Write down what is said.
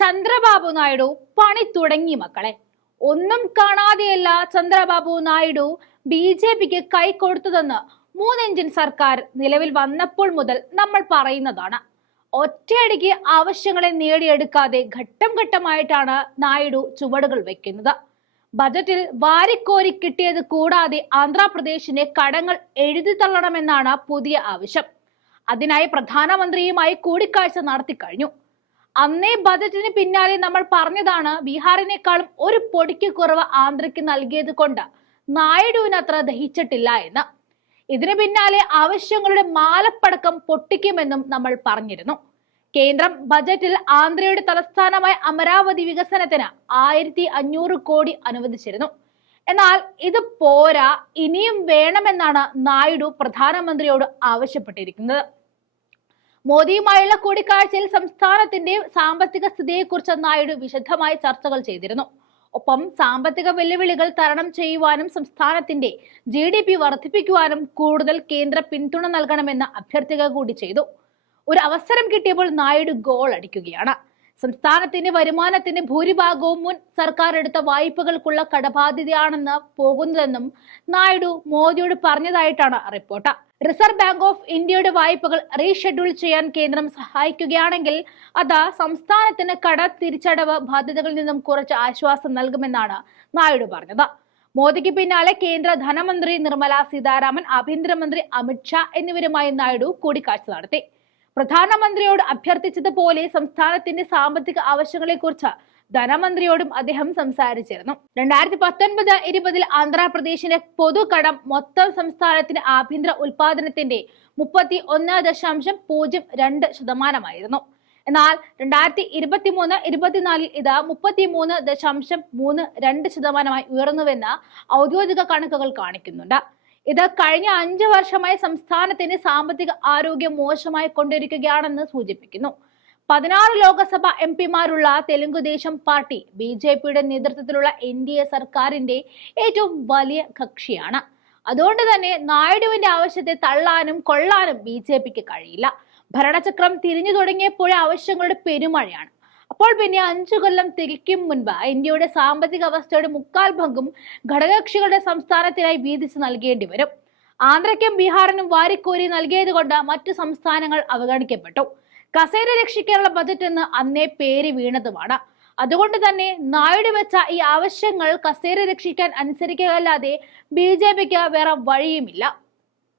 ചന്ദ്രബാബു നായിഡു പണി തുടങ്ങി മക്കളെ. ഒന്നും കാണാതെയല്ല ചന്ദ്രബാബു നായിഡു ബി ജെ പിക്ക് കൈ കൊടുത്തതെന്ന് മൂന്നിഞ്ചിൻ സർക്കാർ നിലവിൽ വന്നപ്പോൾ മുതൽ നമ്മൾ പറയുന്നതാണ്. ഒറ്റയടിക്ക് ആവശ്യങ്ങളെ നേടിയെടുക്കാതെ ഘട്ടം ഘട്ടമായിട്ടാണ് നായിഡു ചുവടുകൾ വെക്കുന്നത്. ബജറ്റിൽ വാരിക്കോരി കിട്ടിയത് കൂടാതെ ആന്ധ്രാപ്രദേശിനെ കടങ്ങൾ എഴുതി തള്ളണമെന്നാണ് പുതിയ ആവശ്യം. അതിനായി പ്രധാനമന്ത്രിയുമായി കൂടിക്കാഴ്ച നടത്തിക്കഴിഞ്ഞു അന്നേ ബജറ്റിന് പിന്നാലെ നമ്മൾ പറഞ്ഞതാണ് ബീഹാറിനേക്കാളും ഒരു പൊടിക്ക് കുറവ് ആന്ധ്രയ്ക്ക് നൽകിയത് കൊണ്ട് നായിഡുവിന് അത്ര ദഹിച്ചിട്ടില്ല എന്ന്. ഇതിനു പിന്നാലെ ആവശ്യങ്ങളുടെ മാലപ്പടക്കം പൊട്ടിക്കുമെന്നും നമ്മൾ പറഞ്ഞിരുന്നു. കേന്ദ്രം ബജറ്റിൽ ആന്ധ്രയുടെ തലസ്ഥാനമായ അമരാവതി വികസനത്തിന് ആയിരത്തി അഞ്ഞൂറ് കോടി അനുവദിച്ചിരുന്നു. എന്നാൽ ഇത് പോരാ ഇനിയും വേണമെന്നാണ് നായിഡു പ്രധാനമന്ത്രിയോട് ആവശ്യപ്പെട്ടിരിക്കുന്നത്. മോദിയുമായുള്ള കൂടിക്കാഴ്ചയിൽ സംസ്ഥാനത്തിന്റെ സാമ്പത്തിക സ്ഥിതിയെക്കുറിച്ച് നായിഡു വിശദമായി ചർച്ചകൾ ചെയ്തിരുന്നു. ഒപ്പം സാമ്പത്തിക വെല്ലുവിളികൾ തരണം ചെയ്യുവാനും സംസ്ഥാനത്തിന്റെ ജി ഡി പി വർദ്ധിപ്പിക്കുവാനും കൂടുതൽ കേന്ദ്ര പിന്തുണ നൽകണമെന്ന് അഭ്യർത്ഥിക്കുക കൂടി ചെയ്തു. ഒരു അവസരം കിട്ടിയപ്പോൾ നായിഡു ഗോൾ അടിക്കുകയാണ്. സംസ്ഥാനത്തിന്റെ വരുമാനത്തിന്റെ ഭൂരിഭാഗവും മുൻ സർക്കാർ എടുത്ത വായ്പകൾക്കുള്ള കടബാധ്യതയാണെന്ന് പോകുന്നതെന്നും നായിഡു മോദിയോട് പറഞ്ഞതായിട്ടാണ് റിപ്പോർട്ട്. റിസർവ് ബാങ്ക് ഓഫ് ഇന്ത്യയുടെ വായ്പകൾ റീഷെഡ്യൂൾ ചെയ്യാൻ കേന്ദ്രം സഹായിക്കുകയാണെങ്കിൽ അത് സംസ്ഥാനത്തിന് കട തിരിച്ചടവ് ബാധ്യതകളിൽ നിന്നും കുറച്ച് ആശ്വാസം നൽകുമെന്നാണ് നായിഡു പറഞ്ഞത്. മോദിക്ക് പിന്നാലെ കേന്ദ്ര ധനമന്ത്രി നിർമ്മല സീതാരാമൻ ആഭ്യന്തരമന്ത്രി അമിത്ഷാ എന്നിവരുമായി നായിഡു കൂടിക്കാഴ്ച നടത്തി. പ്രധാനമന്ത്രിയോട് അഭ്യർത്ഥിച്ചതുപോലെ സംസ്ഥാനത്തിന്റെ സാമ്പത്തിക ആവശ്യങ്ങളെക്കുറിച്ച് ധനമന്ത്രിയോടും അദ്ദേഹം സംസാരിച്ചിരുന്നു. രണ്ടായിരത്തി പത്തൊൻപത് ഇരുപതിൽ ആന്ധ്രാപ്രദേശിന്റെ പൊതുകടം മൊത്തം സംസ്ഥാനത്തിന്റെ ആഭ്യന്തര ഉൽപാദനത്തിന്റെ മുപ്പത്തി ഒന്ന് ദശാംശം പൂജ്യം രണ്ട് ശതമാനമായിരുന്നു. എന്നാൽ രണ്ടായിരത്തി ഇരുപത്തി മൂന്ന് ഇരുപത്തിനാലിൽ ഇത് മുപ്പത്തി മൂന്ന് ദശാംശം മൂന്ന് രണ്ട് ശതമാനമായി ഉയർന്നുവെന്ന് ഔദ്യോഗിക കണക്കുകൾ കാണിക്കുന്നുണ്ട്. ഇത് കഴിഞ്ഞ അഞ്ചു വർഷമായി സംസ്ഥാനത്തിന്റെ സാമ്പത്തിക ആരോഗ്യം മോശമായി കൊണ്ടിരിക്കുകയാണെന്ന് സൂചിപ്പിക്കുന്നു. പതിനാറ് ലോക്സഭ എം പിമാരുള്ള തെലുങ്കുദേശം പാർട്ടി ബി ജെ പിയുടെ നേതൃത്വത്തിലുള്ള എൻ ഡി എ സർക്കാരിന്റെ ഏറ്റവും വലിയ കക്ഷിയാണ്. അതുകൊണ്ട് തന്നെ നായിഡുവിന്റെ ആവശ്യത്തെ തള്ളാനും കൊള്ളാനും ബി ജെ പിക്ക് കഴിയില്ല. ഭരണചക്രം തിരിഞ്ഞു തുടങ്ങിയപ്പോഴേ ആവശ്യങ്ങളുടെ പെരുമഴയാണ്. അപ്പോൾ പിന്നെ അഞ്ചു കൊല്ലം തികയ്ക്കും മുൻപ് ഇന്ത്യയുടെ സാമ്പത്തിക അവസ്ഥയുടെ മുക്കാൽ പങ്കും ഘടകകക്ഷികളുടെ സംസ്ഥാനത്തിനായി വീതിച്ച് നൽകേണ്ടി വരും. ആന്ധ്രയ്ക്കും ബീഹാറിനും വാരിക്കോരി നൽകിയത് കൊണ്ട് മറ്റു സംസ്ഥാനങ്ങൾ അവഗണിക്കപ്പെട്ടു. കസേര രക്ഷിക്കാനുള്ള ബജറ്റ് എന്ന് അന്നേ പേര് വീണതുമാണ്. അതുകൊണ്ട് തന്നെ നായിഡു വെച്ച ഈ ആവശ്യങ്ങൾ കസേര രക്ഷിക്കാൻ അനുസരിക്കുകയല്ലാതെ ബി ജെ പിക്ക് വേറെ വഴിയുമില്ല.